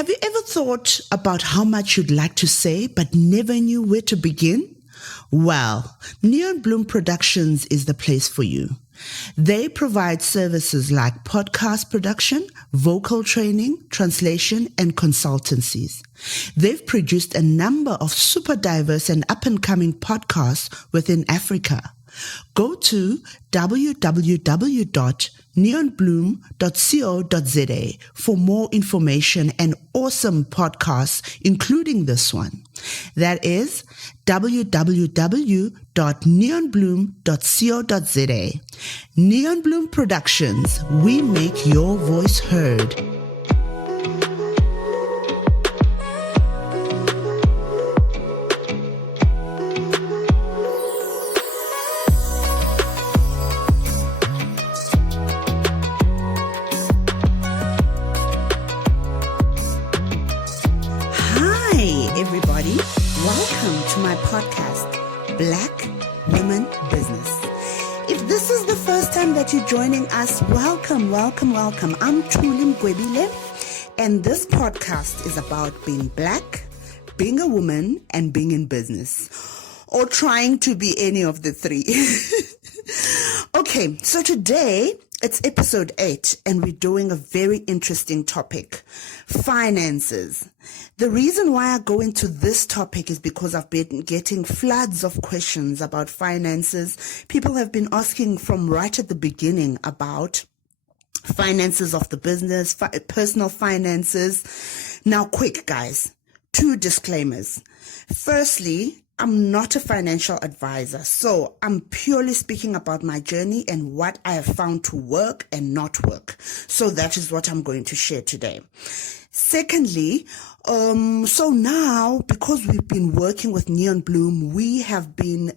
Have you ever thought about how much you'd like to say but never knew where to begin? Well, Neon Bloom Productions is the place for you. They provide services like podcast production, vocal training, translation, and consultancies. They've produced a number of super diverse and up-and-coming podcasts within Africa. Go to www.neonbloom.co.za for more information and awesome podcasts, including this one. That is www.neonbloom.co.za. Neon Bloom Productions, we make your voice heard. Everybody, welcome to my podcast, Black Women Business. If this is the first time that you're joining us, welcome. I'm Nokuthula Mgwebile, and this podcast is about being black, being a woman, and being in business, or trying to be any of the three. Okay, so today it's episode 8, and we're doing a very interesting topic, finances. The reason why I go into this topic is because I've been getting floods of questions about finances. People have been asking from right at the beginning about finances of the business, personal finances. Now, quick, guys, 2 disclaimers. Firstly, I'm not a financial advisor, so I'm purely speaking about my journey and what I have found to work and not work. So that is what I'm going to share today. Secondly, so now, because we've been working with Neon Bloom, we have been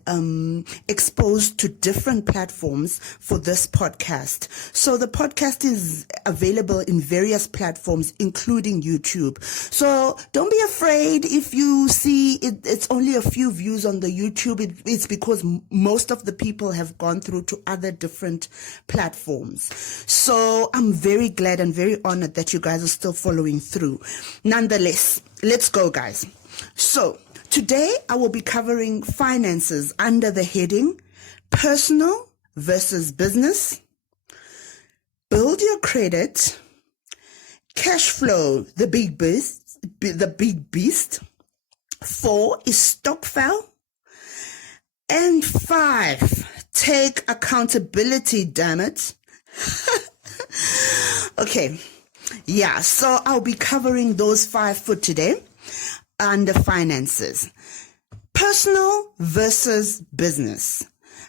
exposed to different platforms for this podcast. So the podcast is available in various platforms, including YouTube. So don't be afraid if you see it's only a few views on the YouTube. It's because most of the people have gone through to other different platforms. So I'm very glad and very honored that you guys are still following through. Nonetheless, let's go, guys. So today I will be covering finances under the heading personal versus business, build your credit, cash flow, the big beast. 4 is stokvel, and 5, take accountability, damn it. Okay. Yeah, so I'll be covering those 5 for today under finances. Personal versus business.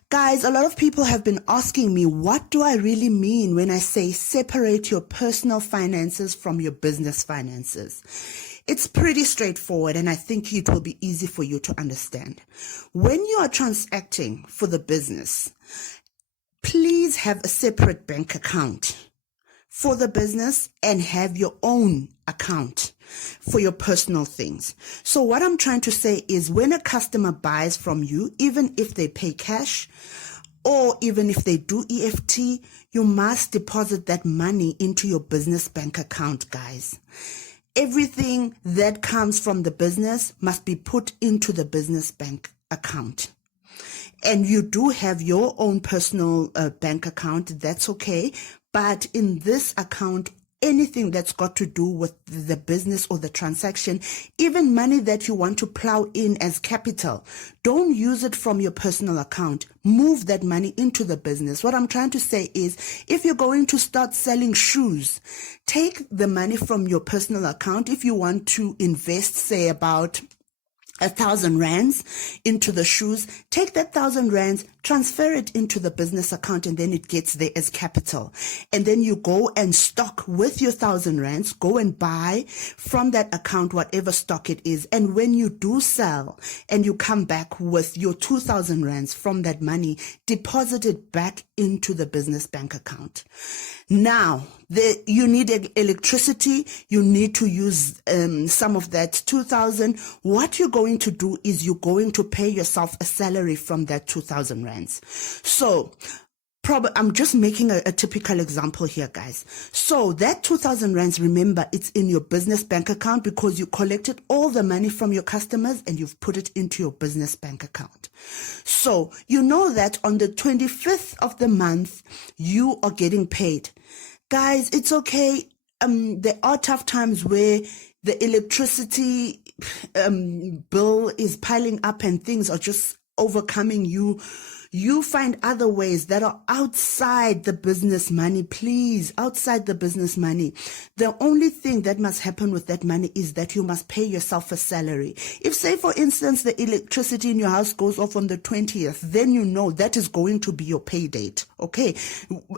Guys, a lot of people have been asking me, what do I really mean when I say separate your personal finances from your business finances? It's pretty straightforward, and I think it will be easy for you to understand. When you are transacting for the business, please have a separate bank account for the business and have your own account for your personal things. So what I'm trying to say is when a customer buys from you, even if they pay cash or even if they do EFT, you must deposit that money into your business bank account, guys. Everything that comes from the business must be put into the business bank account. And you do have your own personal bank account, that's okay. But in this account, anything that's got to do with the business or the transaction, even money that you want to plow in as capital, don't use it from your personal account. Move that money into the business. What I'm trying to say is, if you're going to start selling shoes, take the money from your personal account. If you want to invest, say, about 1,000 rands into the shoes, take that 1,000 rands, transfer it into the business account, and then it gets there as capital. And then you go and stock with your 1,000 rands, go and buy from that account whatever stock it is. And when you do sell and you come back with your 2,000 rands from that money, deposit it back into the business bank account. Now, you need electricity, you need to use some of that 2,000. What you're going to do is you're going to pay yourself a salary from that 2,000 rands. So I'm just making a typical example here, guys. So that 2,000 rands, remember, it's in your business bank account because you collected all the money from your customers and you've put it into your business bank account. So you know that on the 25th of the month, you are getting paid. Guys, it's okay. There are tough times where the electricity bill is piling up and things are just overcoming you. You find other ways that are outside the business money, please, outside the business money. The only thing that must happen with that money is that you must pay yourself a salary. If, say, for instance, the electricity in your house goes off on the 20th, then you know that is going to be your pay date, okay?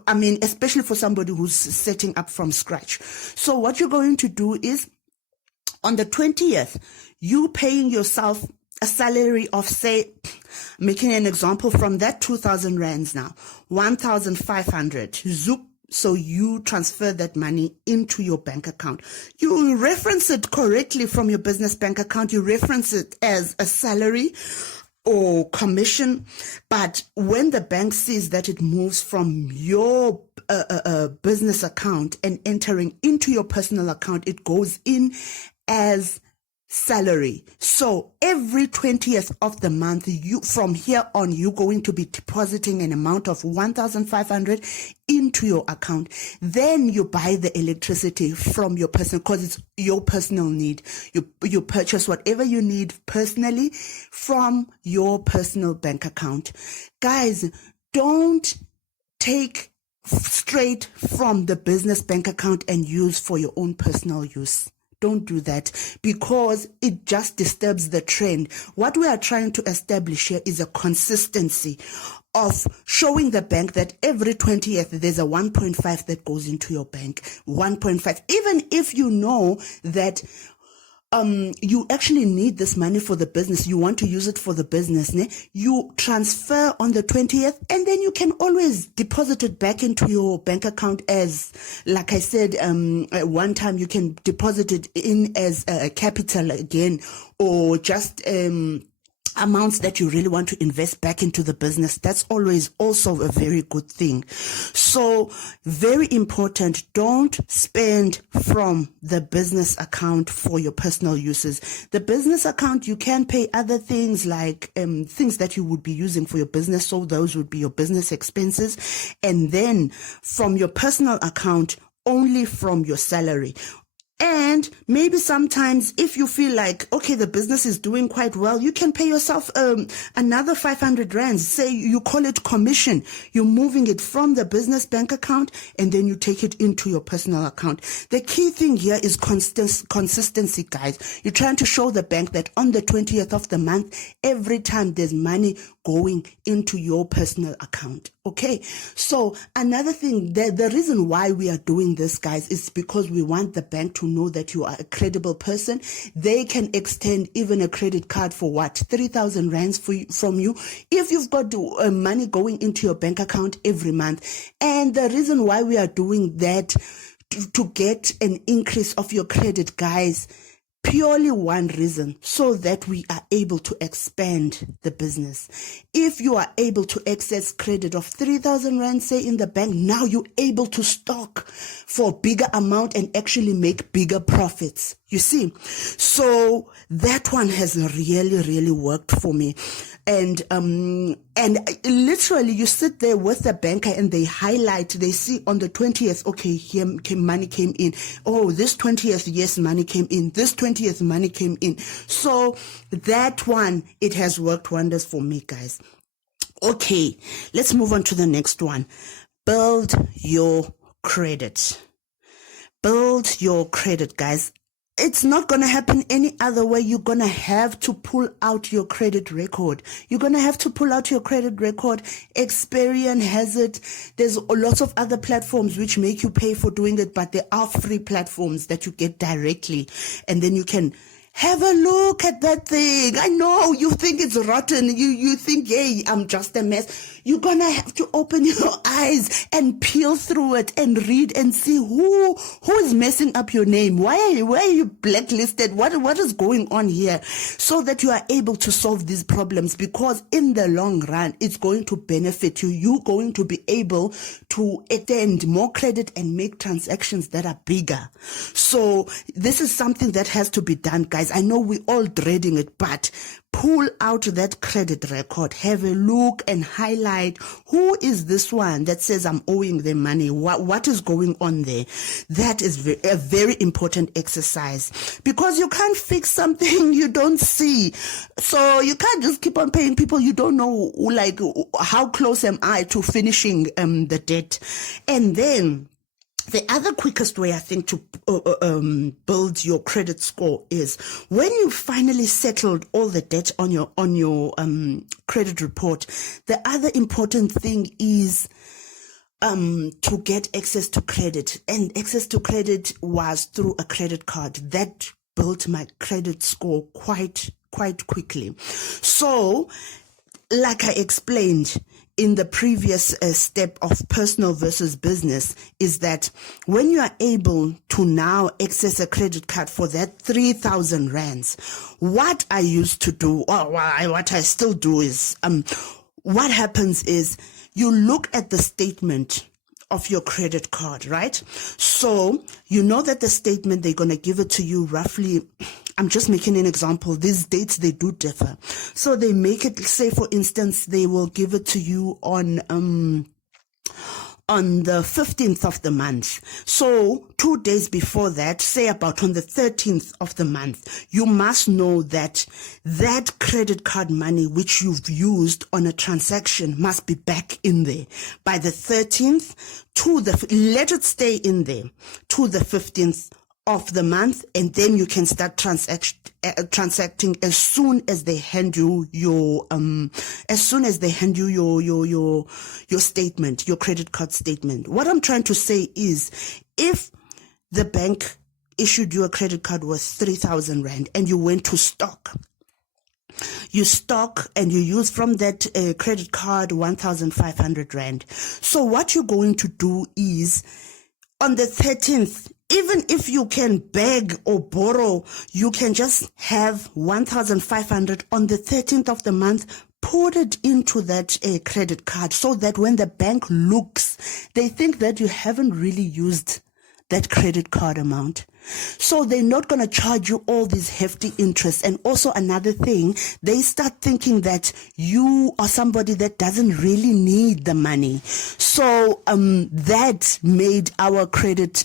I mean, especially for somebody who's setting up from scratch. So what you're going to do is, on the 20th, you paying yourself a salary of, say, making an example from that 2,000 rands now, 1,500, zoop. So you transfer that money into your bank account. You reference it correctly from your business bank account. You reference it as a salary or commission. But when the bank sees that it moves from your business account and entering into your personal account, it goes in as salary. So every 20th of the month, from here on, you're going to be depositing an amount of 1,500 into your account. Then you buy the electricity from your personal, because it's your personal need. You purchase whatever you need personally from your personal bank account. Guys, don't take straight from the business bank account and use for your own personal use. Don't do that, because it just disturbs the trend. What we are trying to establish here is a consistency of showing the bank that every 20th there's a 1.5 that goes into your bank. 1.5. Even if you know that you actually need this money for the business, you want to use it for the business, you transfer on the 20th, and then you can always deposit it back into your bank account as, like I said, one time you can deposit it in as a capital again, or just amounts that you really want to invest back into the business. That's always also a very good thing. So very important, don't spend from the business account for your personal uses. The business account, you can pay other things like things that you would be using for your business. So those would be your business expenses. And then from your personal account, only from your salary. And maybe sometimes if you feel like, okay, the business is doing quite well, you can pay yourself another 500 rands. Say you call it commission. You're moving it from the business bank account and then you take it into your personal account. The key thing here is consistency, guys. You're trying to show the bank that on the 20th of the month, every time there's money going into your personal account. Okay, so another thing, the reason why we are doing this, guys, is because we want the bank to know that you are a credible person. They can extend even a credit card for what, 3,000 rands from you if you've got money going into your bank account every month. And the reason why we are doing that, to get an increase of your credit, guys, purely one reason, so that we are able to expand the business. If you are able to access credit of 3,000 rand, say, in the bank, now you're able to stock for a bigger amount and actually make bigger profits. You see, so that one has really, really worked for me. And literally you sit there with the banker and they highlight, they see on the 20th, okay, here money came in. Oh, this 20th, yes, money came in. This 20th, money came in. So that one, it has worked wonders for me, guys. Okay, let's move on to the next one. Build your credit. Build your credit, guys. It's not going to happen any other way. You're going to have to pull out your credit record. You're going to have to pull out your credit record. Experian has it. There's lots of other platforms which make you pay for doing it, but there are free platforms that you get directly. And then you can Have a look at that thing. I know you think it's rotten. You think, hey, I'm just a mess. You're gonna have to open your eyes and peel through it and read and see who is messing up your name. Why are you blacklisted? What is going on here? So that you are able to solve these problems, because in the long run, it's going to benefit you. You're going to be able to extend more credit and make transactions that are bigger. So this is something that has to be done, guys. I know we're all dreading it, but pull out that credit record, have a look and highlight who is this one that says I'm owing them money. What is going on there? That is a very important exercise, because you can't fix something you don't see. So you can't just keep on paying people you don't know, like, how close am I to finishing the debt. And then the other quickest way, I think, to build your credit score is when you finally settled all the debt on your credit report. The other important thing is to get access to credit, and access to credit was through a credit card. That built my credit score quite quickly. So, like I explained in the previous step of personal versus business, is that when you are able to now access a credit card for that 3,000 rands, what I used to do, or what I still do is, what happens is you look at the statement of your credit card, right? So you know that the statement, they're going to give it to you roughly, I'm just making an example. These dates, they do differ. So they make it, say for instance, they will give it to you on the 15th of the month. So 2 days before that, say about on the 13th of the month, you must know that that credit card money which you've used on a transaction must be back in there by the 13th let it stay in there to the 15th of the month, and then you can start transacting as soon as they hand you your your statement, your credit card statement. What I'm trying to say is, if the bank issued you a credit card worth 3,000 rand and you went to stock, you stock and you use from that credit card 1,500 rand. So what you're going to do is, on the 13th, even if you can beg or borrow, you can just have 1,500 on the 13th of the month, put it into that credit card, so that when the bank looks, they think that you haven't really used that credit card amount. So they're not going to charge you all these hefty interests. And also another thing, they start thinking that you are somebody that doesn't really need the money. So that made our credit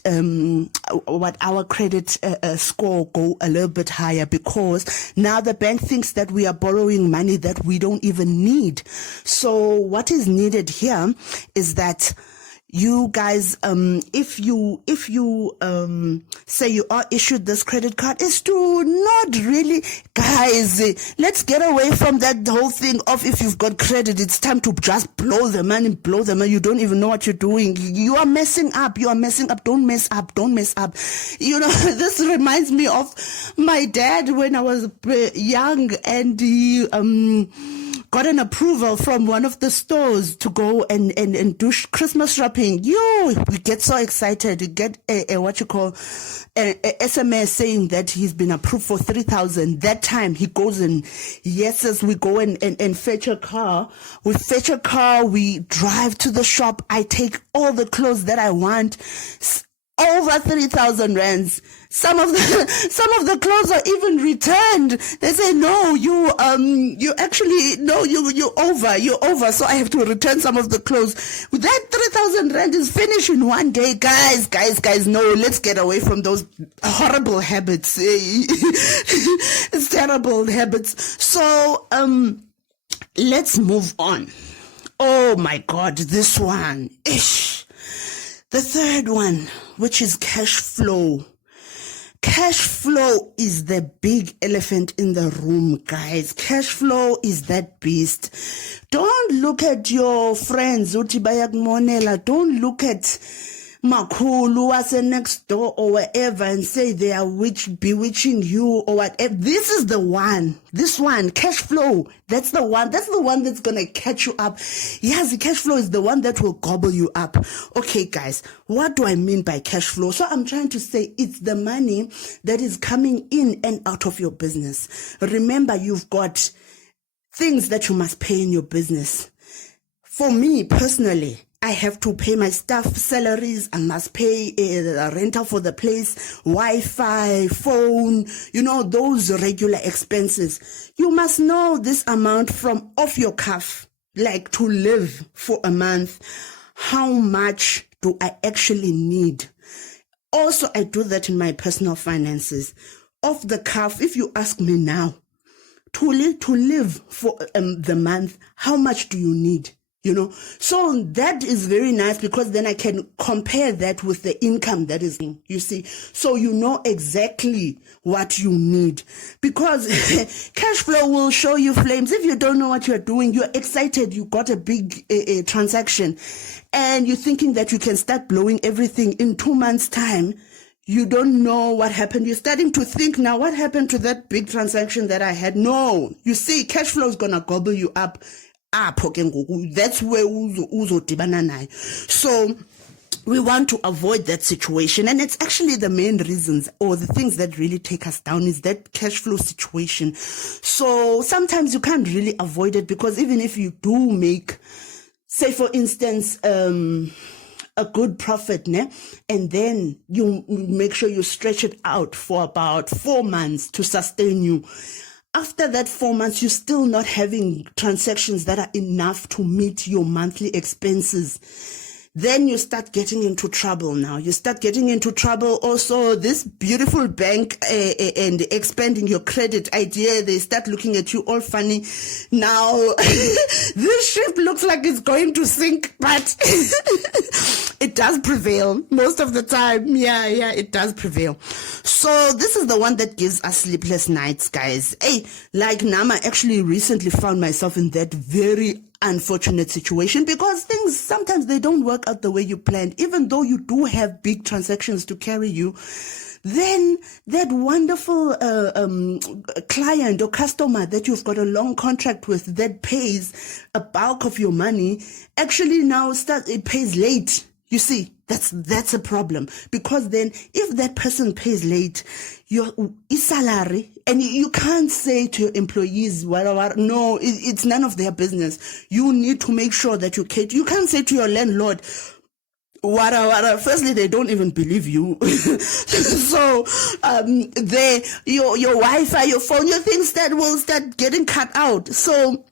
score go a little bit higher, because now the bank thinks that we are borrowing money that we don't even need. So what is needed here is that you guys, if you say you are issued this credit card, is to not really, guys, let's get away from that whole thing of, if you've got credit, it's time to just blow the money. You don't even know what you're doing. You are messing up. Don't mess up. You know, this reminds me of my dad when I was young, and he got an approval from one of the stores to go and do Christmas shopping. We get so excited. You get a SMS saying that he's been approved for 3,000. That time he goes and yeses, we go and fetch a car. We fetch a car. We drive to the shop. I take all the clothes that I want. Over 3,000 rands. Some of the clothes are even returned. They say, no, you're over. So I have to return some of the clothes. That 3,000 rand is finished in one day. Guys, no, let's get away from those horrible habits. It's terrible habits. So, let's move on. Oh my God, this one. Ish. The third one, which is cash flow. Cash flow is the big elephant in the room, guys. Cash flow is that beast. Don't look at your friends, Uti Bayak Monela. Don't look at makhulu wase next door or wherever and say they are bewitching you or whatever. This is the one. This one, cash flow. That's the one. That's the one that's gonna catch you up. Yes, the cash flow is the one that will gobble you up. Okay, guys, what do I mean by cash flow? So I'm trying to say it's the money that is coming in and out of your business. Remember, you've got things that you must pay in your business. For me personally, I have to pay my staff salaries. I must pay a rental for the place, Wi-Fi, phone, those regular expenses. You must know this amount from off your cuff, like to live for a month. How much do I actually need? Also, I do that in my personal finances. Off the cuff, if you ask me now, to live for the month, how much do you need? So that is very nice because then I can compare that with the income that is, you see, so you know exactly what you need, because cash flow will show you flames. If you don't know what you're doing, you're excited, you got a big transaction and you're thinking that you can start blowing everything in 2 months' time. You don't know what happened. You're starting to think now, what happened to that big transaction that I had? No, you see, cash flow is going to gobble you up. That's where uzodibana nayo. So we want to avoid that situation, and it's actually the main reasons or the things that really take us down is that cash flow situation. So sometimes you can't really avoid it, because even if you do make, say for instance, a good profit, and then you make sure you stretch it out for about 4 months to sustain you. After that 4 months, you're still not having transactions that are enough to meet your monthly expenses. Then you start getting into trouble now. You start getting into trouble. Also, this beautiful bank and expanding your credit idea, they start looking at you all funny. Now, this ship looks like it's going to sink, but it does prevail most of the time. Yeah, it does prevail. So this is the one that gives us sleepless nights, guys. Hey, like Nama actually recently found myself in that very unfortunate situation, because things sometimes they don't work out the way you planned. Even though you do have big transactions to carry you, then that wonderful client or customer that you've got a long contract with that pays a bulk of your money actually now it pays late. You see, that's a problem, because then if that person pays late, your salary, and you can't say to your employees, no, it's none of their business. You need to make sure that you can't say to your landlord, firstly, they don't even believe you. So, your Wi-Fi, your phone, your things that will start getting cut out. So,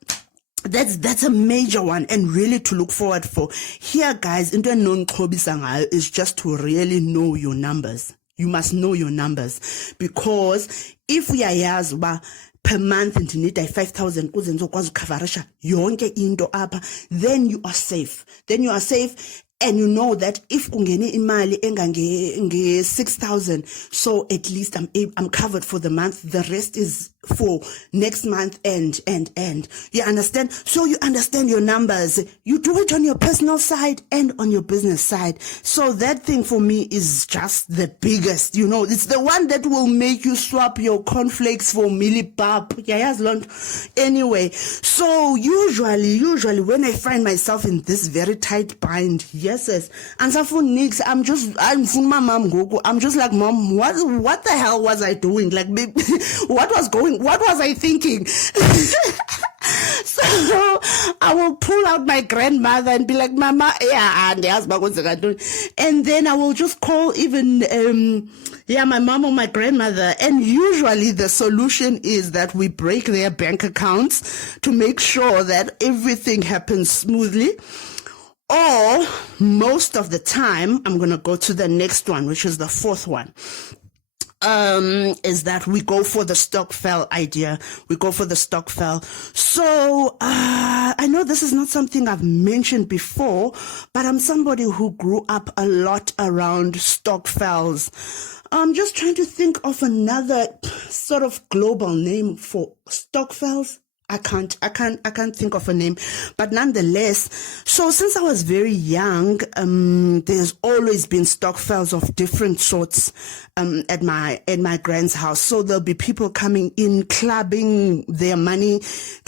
that's a major one, and really to look forward for. Here, guys, into non-Koeberg is just to really know your numbers. You must know your numbers, because if we are years per month and you need 5,000 kuze ngizokwazi ukukavarisha yonke into apha, then you are safe. And you know that if ungene imali engange 6,000, so at least I'm covered for the month. The rest is for next month and. You understand? So you understand your numbers. You do it on your personal side and on your business side. So that thing for me is just the biggest. It's the one that will make you swap your cornflakes for millipap. Anyway, so usually when I find myself in this very tight bind, yes, and so for Nix, I'm my mom Gogo. I'm just like, Mom, what the hell was I doing? Like, what was I thinking? So I will pull out my grandmother and be like, Mama, and then I will just call even my mom or my grandmother, and usually the solution is that we break their bank accounts to make sure that everything happens smoothly. Or most of the time, I'm going to go to the next one, which is the fourth one. Is that we go for the stokvel idea. We go for the stokvel. So, I know this is not something I've mentioned before, but I'm somebody who grew up a lot around stokvels. I'm just trying to think of another sort of global name for stokvels. I can't think of a name, but nonetheless, so since I was very young, there's always been stokvels of different sorts, at my grand's house. So there'll be people coming in, clubbing their money,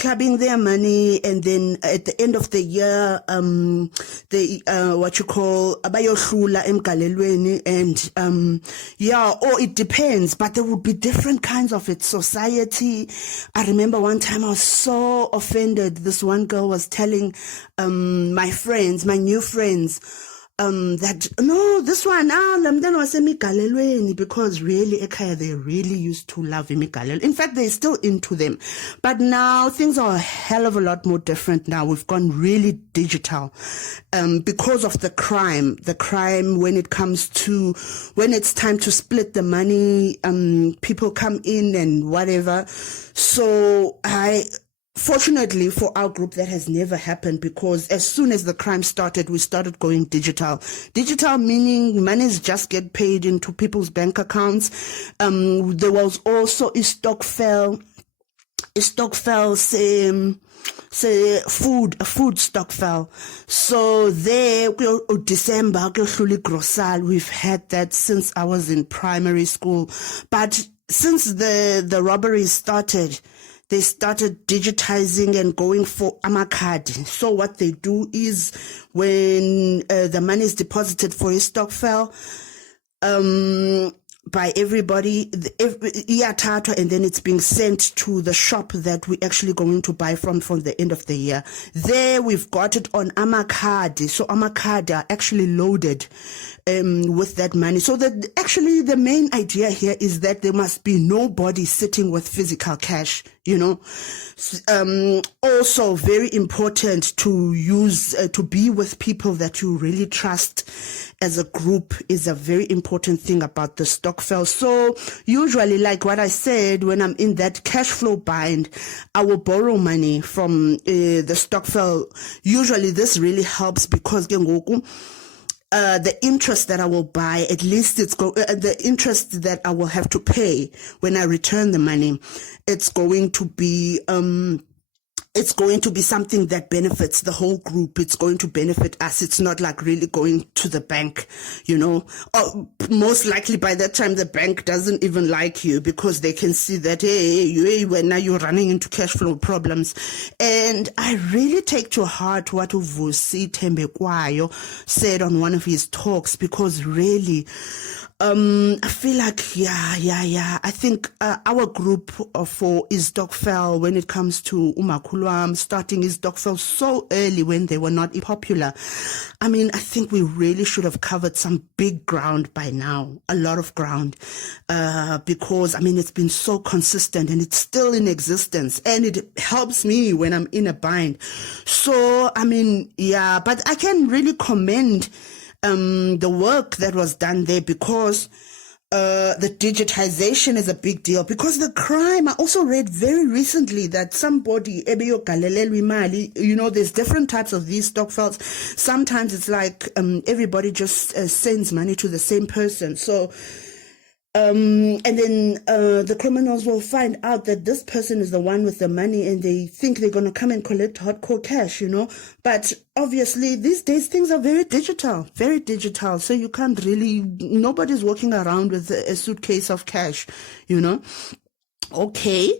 and then at the end of the year, they, what you call, abayohlula emgalelweni, and, or it depends, but there would be different kinds of it. Society, I remember one time I was so offended. This one girl was telling my new friends, that no, this one, lamdana was emigalelweni, because really ekhaya they really used to love imigalelo. In fact, they're still into them, but now things are a hell of a lot more different. Now we've gone really digital, because of the crime when it comes to when it's time to split the money, people come in and whatever. So fortunately for our group, that has never happened, because as soon as the crime started, we started going digital. Digital meaning monies just get paid into people's bank accounts. There was also a stokvel, say a food stokvel. So there, December, Thuli grocery, we've had that since I was in primary school. But since the robberies started, they started digitizing and going for amakhadi. So what they do is, when the money is deposited for a stokvel, by everybody, and then it's being sent to the shop that we're actually going to buy from the end of the year. There we've got it on amakhadi. So amakhadi are actually loaded with that money. So that actually the main idea here is that there must be nobody sitting with physical cash, also very important to use, to be with people that you really trust as a group is a very important thing about the stokvel. So usually, like what I said, when I'm in that cash flow bind, I will borrow money from the stokvel. Usually this really helps, because the interest that I will buy, at least the interest that I will have to pay when I return the money, it's going to be something that benefits the whole group. It's going to benefit us. It's not like really going to the bank, or most likely by that time the bank doesn't even like you, because they can see that, hey, now you're running into cash flow problems. And I really take to heart what Vusi Tembekwayo said on one of his talks, because really, I feel like, I think our group for Stokvel, when it comes to umakhulu, starting Stokvel so early when they were not popular. I mean, I think we really should have covered some big ground by now, a lot of ground, because, I mean, it's been so consistent and it's still in existence, and it helps me when I'm in a bind. So, I mean, but I can really commend the work that was done there, because the digitization is a big deal, because the crime, I also read very recently that somebody, there's different types of these stokvels. Sometimes it's like everybody just sends money to the same person. So and then the criminals will find out that this person is the one with the money, and they think they're going to come and collect hardcore cash, But obviously these days things are very digital. So you can't really, nobody's walking around with a suitcase of cash, Okay.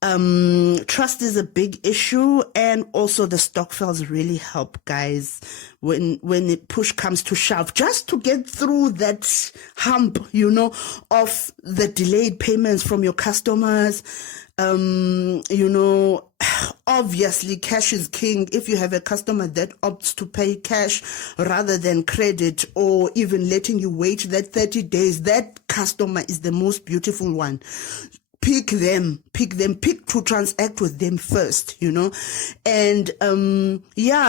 Trust is a big issue, and also the stokvels really help, guys, when the push comes to shove, just to get through that hump, of the delayed payments from your customers. Obviously cash is king. If you have a customer that opts to pay cash rather than credit, or even letting you wait that 30 days, that customer is the most beautiful one. Pick to transact with them first, and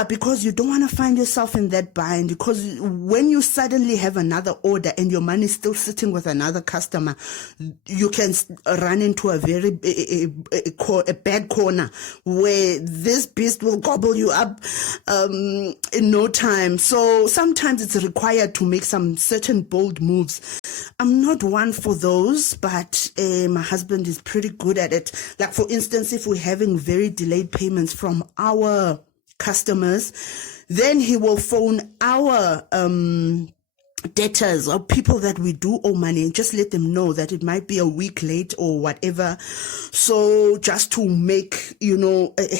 because you don't want to find yourself in that bind, because when you suddenly have another order and your money is still sitting with another customer, you can run into a very a bad corner where this beast will gobble you up in no time. So sometimes it's required to make some certain bold moves. I'm not one for those, but my husband is pretty good at it. Like, for instance, if we're having very delayed payments from our customers, then he will phone our debtors or people that we do owe money and just let them know that it might be a week late or whatever. So just to make,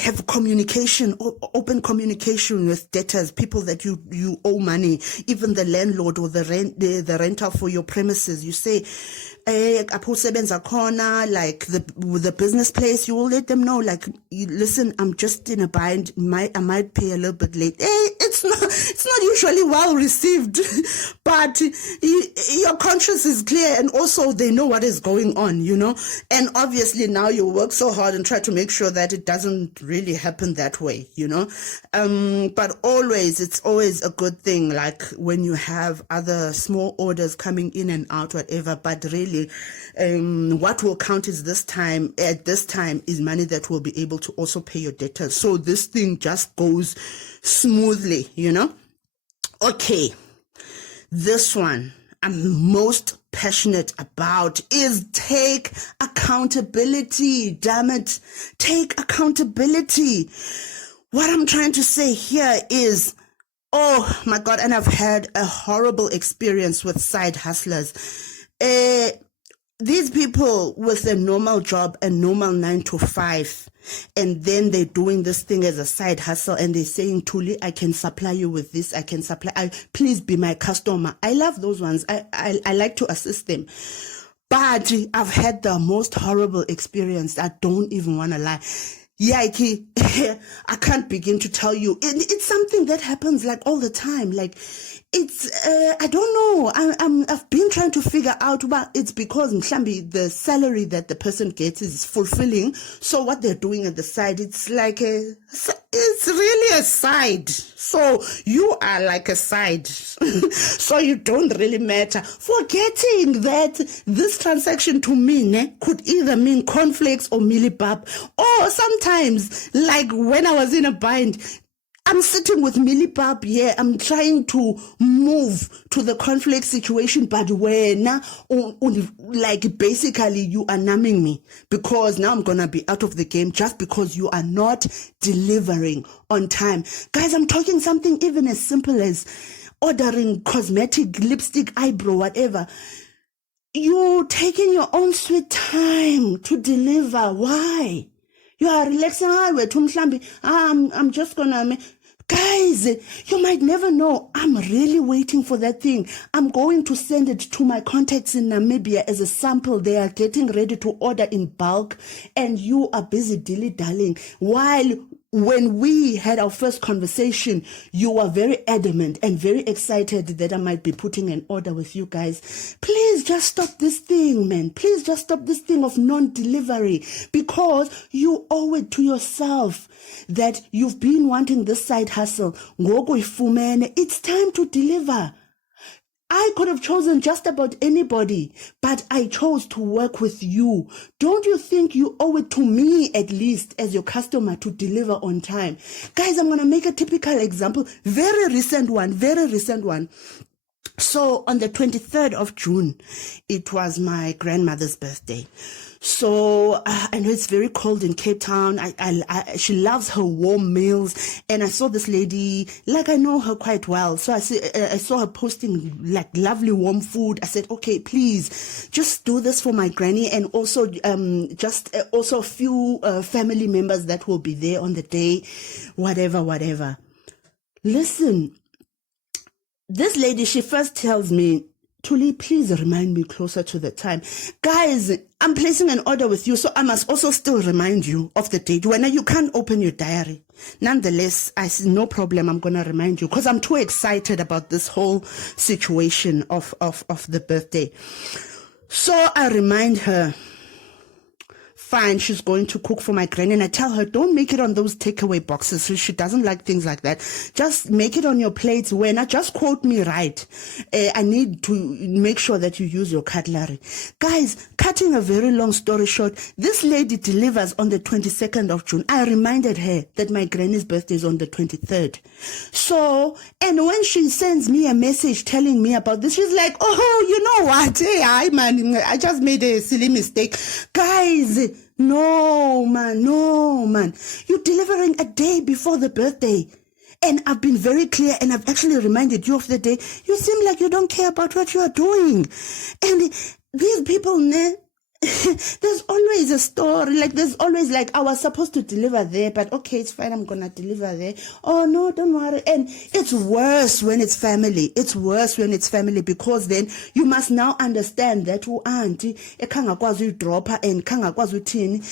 have communication, open communication with debtors, people that you owe money, even the landlord or the rental for your premises. You say, like the business place, you will let them know, like, listen, I'm just in a bind. I might pay a little bit late. It's not usually well received, but your conscience is clear, and also they know what is going on, and obviously now you work so hard and try to make sure that it doesn't really happen that way, but it's always a good thing, like when you have other small orders coming in and out, whatever, but really what will count is at this time is money that will be able to also pay your debtors. So this thing just goes smoothly, Okay, this one I'm most passionate about is take accountability. Damn it, take accountability. What I'm trying to say here is, oh my God, and I've had a horrible experience with side hustlers. These people with a normal job, a normal 9 to 5, and then they're doing this thing as a side hustle, and they're saying, Thuli, I can supply you with this. I can supply. Please be my customer. I love those ones. I like to assist them. But I've had the most horrible experience. I don't even want to lie. Yike, I can't begin to tell you. It's something that happens like all the time. Like, it's I don't know. I've been trying to figure out, but it's because the salary that the person gets is fulfilling. So what they're doing at the side, it's like it's really a side. So you are like a side. So you don't really matter. Forgetting that this transaction to me could either mean cornflakes or millibab, or sometimes, like when I was in a bind, I'm sitting with millibab here. I'm trying to move to the conflict situation, but when like basically you are numbing me, because now I'm gonna be out of the game just because you are not delivering on time. Guys, I'm talking something even as simple as ordering cosmetic, lipstick, eyebrow, whatever. You're taking your own sweet time to deliver. Why? You are relaxing. I'm just gonna. Guys, you might never know. I'm really waiting for that thing. I'm going to send it to my contacts in Namibia as a sample. They are getting ready to order in bulk, and you are busy dilly-dallying. While when we had our first conversation, you were very adamant and very excited that I might be putting an order with you guys. Please just stop this thing, man. Please just stop this thing of non-delivery, because you owe it to yourself that you've been wanting this side hustle. It's time to deliver. I could have chosen just about anybody, but I chose to work with you. Don't you think you owe it to me, at least, as your customer, to deliver on time? Guys, I'm going to make a typical example. Very recent one. So on the 23rd of June, it was my grandmother's birthday. So I know it's very cold in Cape Town. She loves her warm meals, and I saw this lady, like I know her quite well. So I saw her posting like lovely warm food. I said, okay, please just do this for my granny, and also also a few family members that will be there on the day, whatever. Listen, this lady, she first tells me, Thuli, please remind me closer to the time. Guys, I'm placing an order with you, so I must also still remind you of the date. When you can't open your diary. Nonetheless, I said, no problem, I'm going to remind you, because I'm too excited about this whole situation of the birthday. So I remind her. fine, she's going to cook for my granny, and I tell her, don't make it on those takeaway boxes. So she doesn't like things like that. Just make it on your plates. When I just quote me right, I need to make sure that you use your cutlery. Guys, cutting a very long story short, this lady delivers on the 22nd of June. I reminded her that my granny's birthday is on the 23rd. So, and when she sends me a message telling me about this, she's like, oh, you know what? Hey, man, I just made a silly mistake. Guys, no, man. You're delivering a day before the birthday. And I've been very clear, and I've actually reminded you of the day. You seem like you don't care about what you are doing. And these people, there's always a story. Like, there's always like, I was supposed to deliver there, but okay, it's fine, I'm gonna deliver there. Oh no, don't worry. And it's worse when it's family. It's worse when it's family, because then you must now understand that auntie ekangakwazi dropper and kangakwazi tin.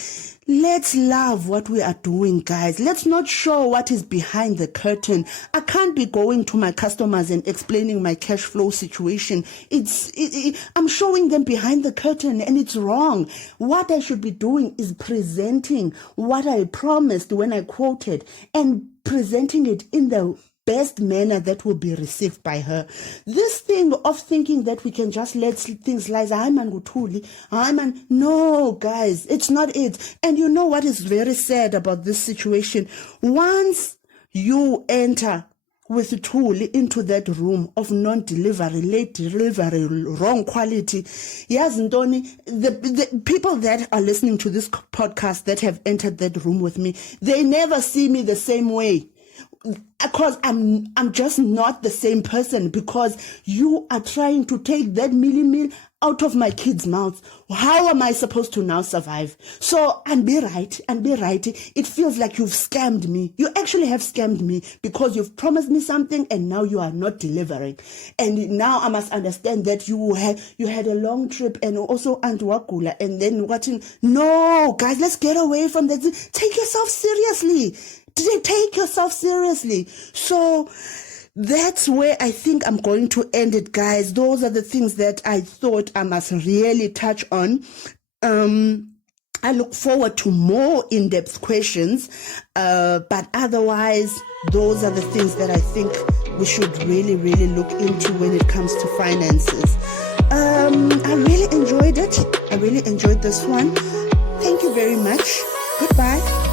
Let's love what we are doing, guys. Let's not show what is behind the curtain. I can't be going to my customers and explaining my cash flow situation. I'm showing them behind the curtain, and it's wrong. What I should be doing is presenting what I promised when I quoted, and presenting it in the best manner that will be received by her. This thing of thinking that we can just let things lie, no, guys, it's not it. And you know what is very sad about this situation? Once you enter with Thuli into that room of non-delivery, late delivery, wrong quality, yes, Ntoni, the people that are listening to this podcast that have entered that room with me, they never see me the same way. Because I'm just not the same person, because you are trying to take that meal out of my kids' mouths. How am I supposed to now survive? So, and be right. It feels like you've scammed me. You actually have scammed me, because you've promised me something and now you are not delivering. And now I must understand that you had a long trip, and also Antwakula, and then what? No, guys, let's get away from that. Take yourself seriously. Take yourself seriously. So that's where I think I'm going to end it, guys. Those are the things that I thought I must really touch on. I look forward to more in-depth questions, but otherwise, those are the things that I think we should really, really look into when it comes to finances. I really enjoyed it. I really enjoyed this one. Thank you very much. Goodbye.